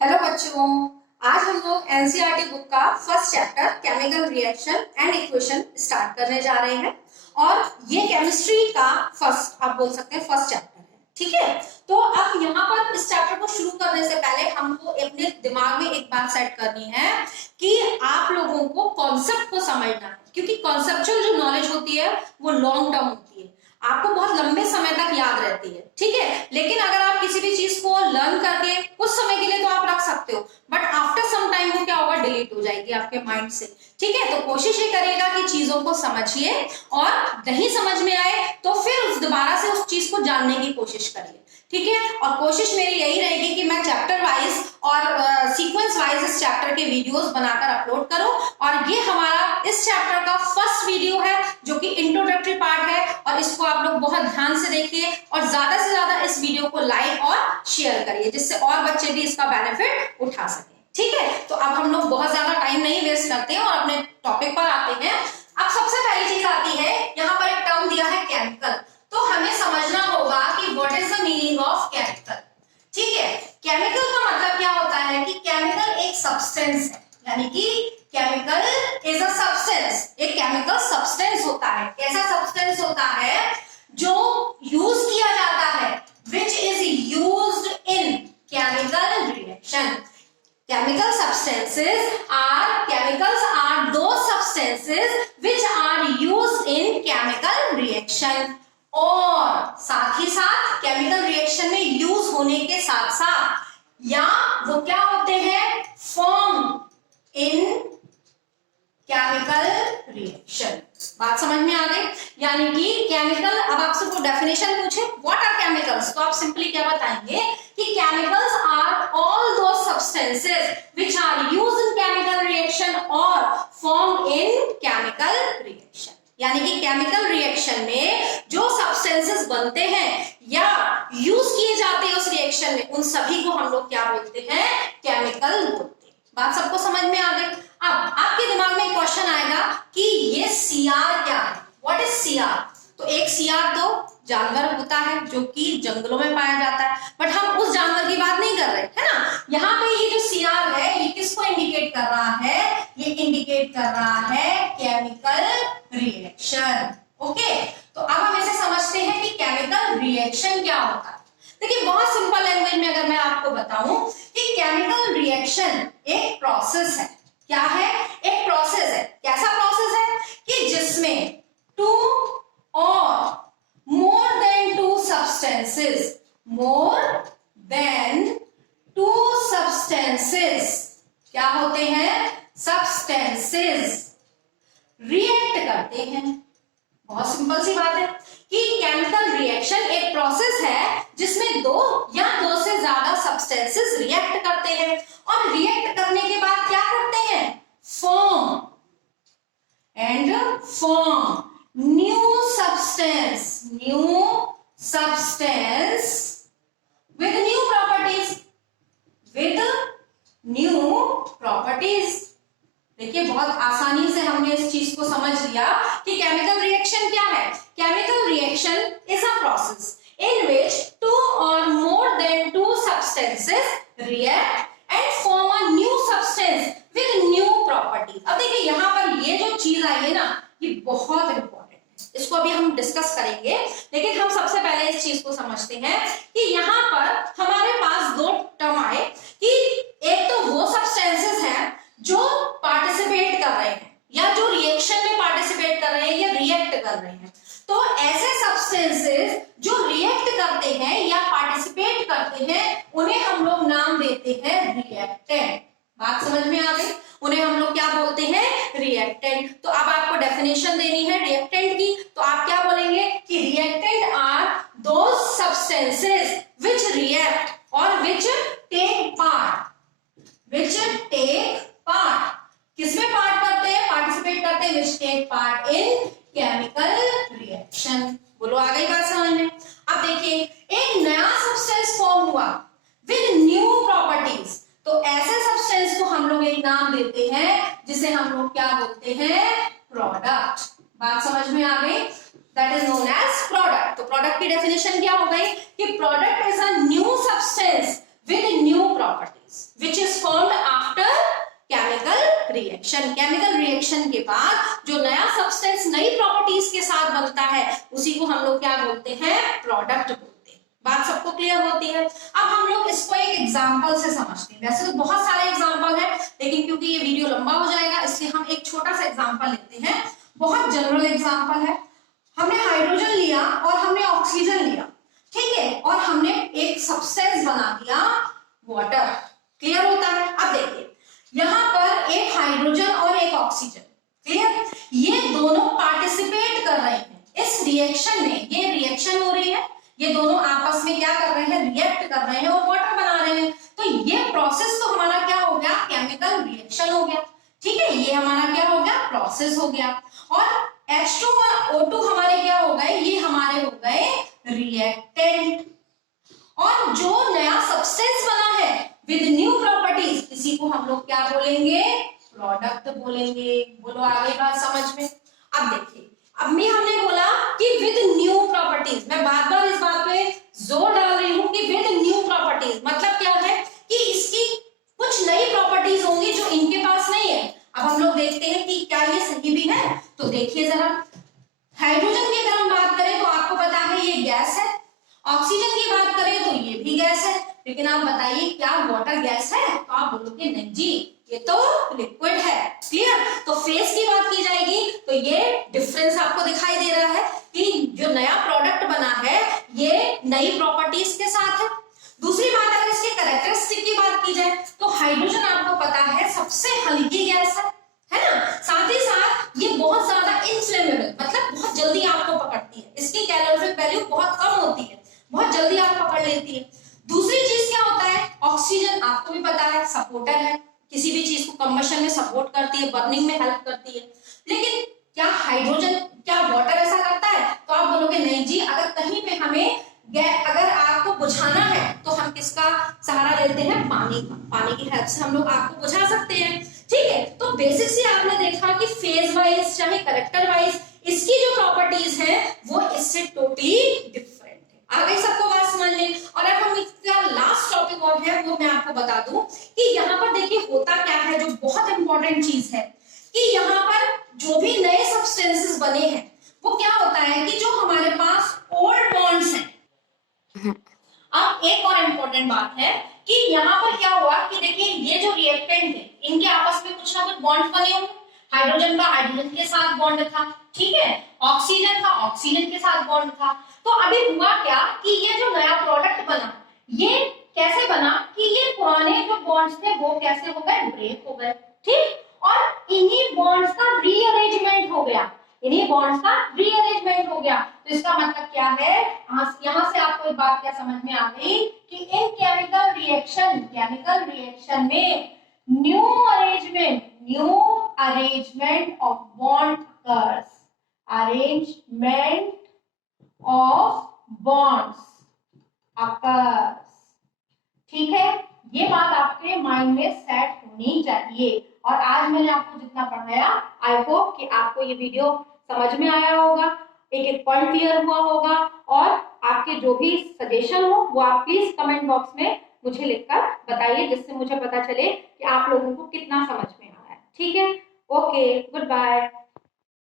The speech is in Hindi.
हेलो बच्चों, आज हम लोग एनसीईआरटी बुक का first chapter chemical reaction and equation start करने जा रहे हैं और ये केमिस्ट्री का फर्स्ट आप बोल सकते हैं फर्स्ट चैप्टर है। ठीक है, तो अब यहाँ पर इस चैप्टर को शुरू करने से पहले हमको अपने दिमाग में एक बात सेट करनी है कि आप लोगों को कॉन्सेप्ट को समझना है, क्योंकि कॉन्सेप्चुअल जो नॉलेज होती है वो लॉन्ग टर्म होती है, आपको बहुत लंबे समय तक याद रहती है। ठीक है, लेकिन अगर आप किसी भी चीज को लर्न करके कुछ समय के लिए तो आप रख सकते हो, बट आफ्टर सम टाइम वो क्या होगा, डिलीट हो जाएगी आपके माइंड से। ठीक है, तो कोशिश ये करिएगा कि चीजों को समझिए और नहीं समझ में आए तो फिर दोबारा से उस चीज को जानने की कोशिश करिए। ठीक है, और कोशिश मेरी यही रहेगी कि मैं चैप्टर वाइज और सीक्वेंस वाइज इस चैप्टर के वीडियोस बनाकर अपलोड करूं, और ये हमारा इस चैप्टर का फर्स्ट वीडियो है जो कि इंट्रोडक्टरी पार्ट है, और इसको आप लोग बहुत ध्यान से देखिए और ज्यादा से ज्यादा इस वीडियो को लाइक और शेयर करिए, जिससे और बच्चे भी इसका बेनिफिट उठा सकें। ठीक है, तो अब हम लोग बहुत ज्यादा टाइम नहीं वेस्ट करते हैं और अपने टॉपिक पर आते हैं। अब सबसे पहली चीज आती है, यहाँ पर एक टर्म दिया है केमिकल, तो हमें समझना होगा कि what is the meaning of chemical. ठीक है, केमिकल का मतलब क्या होता है कि केमिकल एक सब्सटेंस है, यानी कि केमिकल इज अ सब्सटेंस, एक केमिकल सब्सटेंस होता है। कैसा सब्सटेंस होता है? जो यूज किया जाता है, which is used in chemical reaction. Chemical chemicals are those substances which are used in chemical reaction। और साथ ही साथ केमिकल रिएक्शन में यूज होने के साथ साथ या वो क्या होते हैं, फॉर्म इन केमिकल रिएक्शन। बात समझ में आ गई? यानी कि केमिकल, अब आपसे कोई डेफिनेशन पूछे व्हाट आर केमिकल्स, तो आप सिंपली क्या बताएंगे कि chemicals are all those substances which are used in chemical reaction और फॉर्म इन केमिकल रिएक्शन। यानी कि केमिकल रिएक्शन में जो सब्सटेंसेस बनते हैं या यूज किए जाते हैं उस रिएक्शन में, उन सभी को हम लोग क्या बोलते हैं, केमिकल बोलते हैं। बात सबको समझ में आ गई? अब आपके दिमाग में एक क्वेश्चन आएगा कि ये सीआर क्या है, व्हाट इज सीआर। तो एक सीआर तो जानवर होता है जो कि जंगलों में पाया जाता है, बट हम उस जानवर की बात नहीं कर रहे, है ना। यहाँ पे ये जो सीआर है ये किसको इंडिकेट कर रहा है, ये इंडिकेट कर रहा है केमिकल रिएक्शन। ओके, तो अब हम इसे समझते हैं कि केमिकल रिएक्शन क्या होता है। देखिए, बहुत सिंपल लैंग्वेज में अगर मैं आपको बताऊं कि केमिकल रिएक्शन एक प्रोसेस है। क्या है? एक प्रोसेस है। कैसा प्रोसेस है कि जिसमें टू और मोर देन टू सब्सटेंसेस, मोर देन टू सब्सटेंसेस क्या होते हैं, सब्सटेंसेस रिएक्ट करते हैं। बहुत सिंपल सी बात है कि केमिकल रिएक्शन एक प्रोसेस है जिसमें दो या दो से ज्यादा सब्सटेंसेस रिएक्ट करते हैं, और रिएक्ट करने के बाद क्या करते हैं, form new substance with new properties. देखिए, बहुत आसानी से हमने इस चीज को समझ लिया कि केमिकल रिएक्शन क्या है। Chemical reaction is a process in which two और more than two substances react and form a new substance with new property. अब देखिए, यहाँ पर ये जो चीज आई है ना, ये बहुत इंपॉर्टेंट है, इसको अभी हम डिस्कस करेंगे, लेकिन हम सबसे पहले इस चीज को समझते हैं कि यहाँ पर हमारे पास दो टर्म आए कि एक तो वो सब्सटेंसेस हैं जो पार्टिसिपेट कर रहे हैं या जो रिएक्शन में पार्टिसिपेट कर रहे हैं या रिएक्ट कर रहे हैं। तो ऐसे सब्सटेंसेस जो रिएक्ट करते हैं या पार्टिसिपेट करते हैं उन्हें हम लोग नाम देते हैं रिएक्टेंट। बात समझ में आ गई? उन्हें हम लोग क्या बोलते हैं, रिएक्टेंट। तो अब आपको डेफिनेशन देनी है रिएक्टेंट की, तो आप क्या बोलेंगे कि reactant are those substances which react और व्हिच टेक पार्ट किसमें पार्ट करते हैं, पार्टिसिपेट करते हैं, which take part in chemical reaction। बोलो, आ गई बात समझ में? अब देखिए, एक नया सब्सटेंस फॉर्म हुआ विद न्यू प्रॉपर्टीज, तो ऐसे सब्सटेंस को हम लोग एक नाम देते हैं जिसे हम लोग क्या बोलते हैं, प्रोडक्ट। बात समझ में आ गई? That is known as product. तो प्रोडक्ट की डेफिनेशन क्या हो गई कि product is a new substance with new properties which reaction, chemical reaction के बाद जो नया सब्सटेंस नई प्रॉपर्टीज के साथ बनता है उसी को हम लोग क्या बोलते हैं, प्रोडक्ट बोलते हैं। बात सबको क्लियर होती है। अब हम लोग इसको एक एग्जांपल से समझते हैं। वैसे तो बहुत सारे एग्जांपल है, लेकिन क्योंकि ये वीडियो लंबा हो जाएगा इसलिए हम एक छोटा सा एग्जांपल लेते हैं। बहुत जनरल एग्जांपल है। हमने हाइड्रोजन लिया और हमने ऑक्सीजन लिया, ठीक है, और हमने एक सब्सटेंस बना दिया वाटर। क्लियर होता है। अब देखिए यहां पर एक हाइड्रोजन और एक ऑक्सीजन, क्लियर, ये दोनों पार्टिसिपेट कर रहे हैं इस रिएक्शन में। ये रिएक्शन हो रही है, ये दोनों आपस में क्या कर रहे हैं, रिएक्ट कर रहे हैं और वाटर बना रहे हैं। तो ये प्रोसेस तो हमारा क्या हो गया, केमिकल रिएक्शन हो गया, ठीक है, ये हमारा क्या हो गया, प्रोसेस हो गया। और H2 और O2 हमारे क्या हो गए, ये हमारे हो गए रिएक्टेंट। और जो नया सब्सटेंस बना है विद न्यू प्रॉपर्टीज, इसी को हम लोग क्या बोलेंगे, प्रोडक्ट बोलेंगे। बोलो आगे बात समझ में। अब देखिए, अब मैं हमने बोला कि विद न्यू प्रॉपर्टीज, मैं बार बार इस बात पे जोर डाल रही हूं कि विद न्यू प्रॉपर्टीज मतलब क्या है कि इसकी कुछ नई प्रॉपर्टीज होंगी जो इनके पास नहीं है। अब हम लोग देखते हैं कि क्या ये सही भी है। तो देखिए जरा, हाइड्रोजन की अगर हम बात करें तो आपको पता है ये गैस है, ऑक्सीजन की बात करें तो ये भी गैस है, लेकिन आप बताइए क्या वाटर गैस है, तो आप बोलोगे नहीं जी ये तो लिक्विड है। क्लियर। तो फेस की बात की जाएगी तो ये डिफरेंस आपको दिखाई दे रहा है कि जो नया प्रोडक्ट बना है ये नई प्रॉपर्टीज के साथ है। दूसरी बात अगर इसके कैरेक्टरिस्टिक की बात की जाए तो हाइड्रोजन आपको पता है सबसे हल्की गैस है ना, साथ ही साथ ये बहुत ज्यादा इनफ्लेमेबल, मतलब बहुत जल्दी आपको पकड़ती है, इसकी कैलोरीफिक वैल्यू बहुत कम होती है, बहुत जल्दी आप पकड़ लेती है। दूसरी चीज क्या होता है, ऑक्सीजन आपको भी पता है सपोर्टर है, किसी भी चीज को कंबशन में सपोर्ट करती है, बर्निंग में हेल्प करती है। लेकिन क्या हाइड्रोजन, क्या वाटर ऐसा करता है, तो आप बोलोगे नहीं जी, अगर कहीं पे हमें अगर आग को बुझाना है तो हम किसका सहारा लेते हैं, पानी का। पानी की हेल्प से हम लोग आग को बुझा सकते हैं, ठीक है। तो बेसिक से आपने देखा कि फेज वाइज चाहे कैरेक्टर वाइज इसकी जो प्रॉपर्टीज है वो इससे टोटली डिफरेंट है। आगे सबको बात समझ लें। और अब हम इसका लास्ट टॉपिक और है वो मैं आपको बता दूं कि यहाँ पर देखिए होता क्या है, जो बहुत इंपॉर्टेंट चीज है कि यहाँ पर जो भी नए सब्सटेंसेस बने हैं वो क्या होता है कि जो हमारे पास ओल्ड बॉन्ड्स हैं। अब एक और इम्पोर्टेंट बात है कि यहाँ पर क्या हुआ कि देखिए ये जो रिएक्टेंट है इनके आपस में कुछ ना कुछ बॉन्ड बने होंगे। हाइड्रोजन का हाइड्रोजन के साथ बॉन्ड था, ठीक है, ऑक्सीजन का ऑक्सीजन के साथ बॉन्ड था। तो अभी हुआ क्या कि ये जो नया प्रोडक्ट बना ये कैसे बना कि ये पुराने जो बॉन्ड्स थे वो कैसे हो गए, ब्रेक हो गए, ठीक, और इन्हीं बॉन्ड्स का रीअरेंजमेंट हो गया, इन्हीं बॉन्ड्स का रीअरेंजमेंट हो गया। तो इसका मतलब क्या है, यहाँ से आपको एक बात क्या समझ में आ गई कि इन केमिकल रिएक्शन में new arrangement of bond occurs, arrangement of bonds occurs, ठीक है। ये बात आपके माइंड में सेट होनी चाहिए। और आज मैंने आपको जितना पढ़ाया आई होप कि आपको ये वीडियो समझ में आया होगा, एक एक पॉइंट क्लियर हुआ होगा। और आपके जो भी सजेशन हो वो आप प्लीज कमेंट बॉक्स में मुझे लिखकर बताइए, जिससे मुझे पता चले कि आप लोगों को कितना समझ में आ रहा है, ठीक है। Okay, good bye.